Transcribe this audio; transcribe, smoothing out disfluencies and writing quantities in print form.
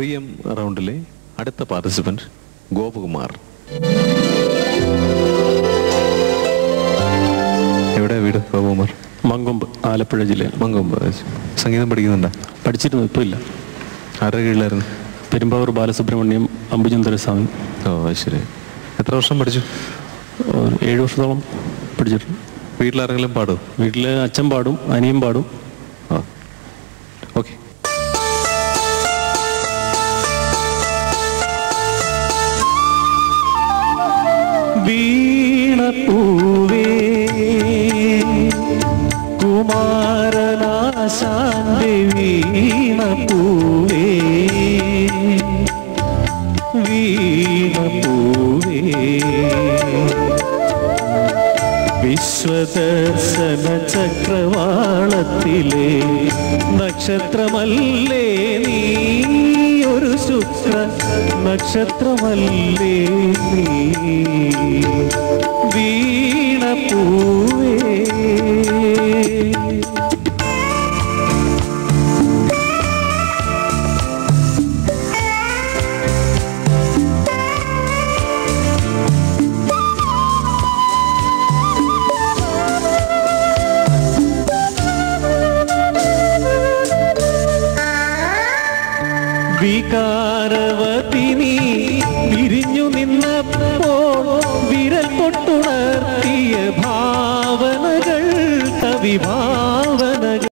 പ്രിയം റൗണ്ടിലെ അടുത്ത പാർട്ടിസിപ്പന്റ് ഗോപകുമാർ. എവിടെ വീട് ഗോപകുമാർ? മങ്കൊമ്പ്, ആലപ്പുഴ ജില്ലയിൽ. മങ്കൊമ്പ്. സംഗീതം പഠിക്കുന്നുണ്ടോ? പഠിച്ചിരുന്നു, ഇപ്പോൾ ഇല്ല. ആരുടെ കീഴിലായിരുന്നു? പെരുമ്പാവൂർ ബാലസുബ്രഹ്മണ്യം, അംബുചന്ദ്രസ്വാമി. ഓ ശരി. എത്ര വർഷം പഠിച്ചു? 7 വർഷത്തോളം പഠിച്ചിട്ടുണ്ട്. വീട്ടിലാരെങ്കിലും പാടും? വീട്ടിൽ അച്ഛൻ പാടും, അനിയൻ പാടും. ഓക്കെ. വീണപ്പൂവേ കുമാരനാശാന്റെ വീണപ്പൂവേ, വീണപ്പൂവേ വിശ്വദർശന ചക്രവാളത്തിലെ നക്ഷത്രമല്ലേ നീ, ഒരു ശുക്ര നക്ഷത്രമല്ലേ നീ, വീണപ്പൂവേ. വികാരവതിനി പിരിഞ്ഞു നിന്ന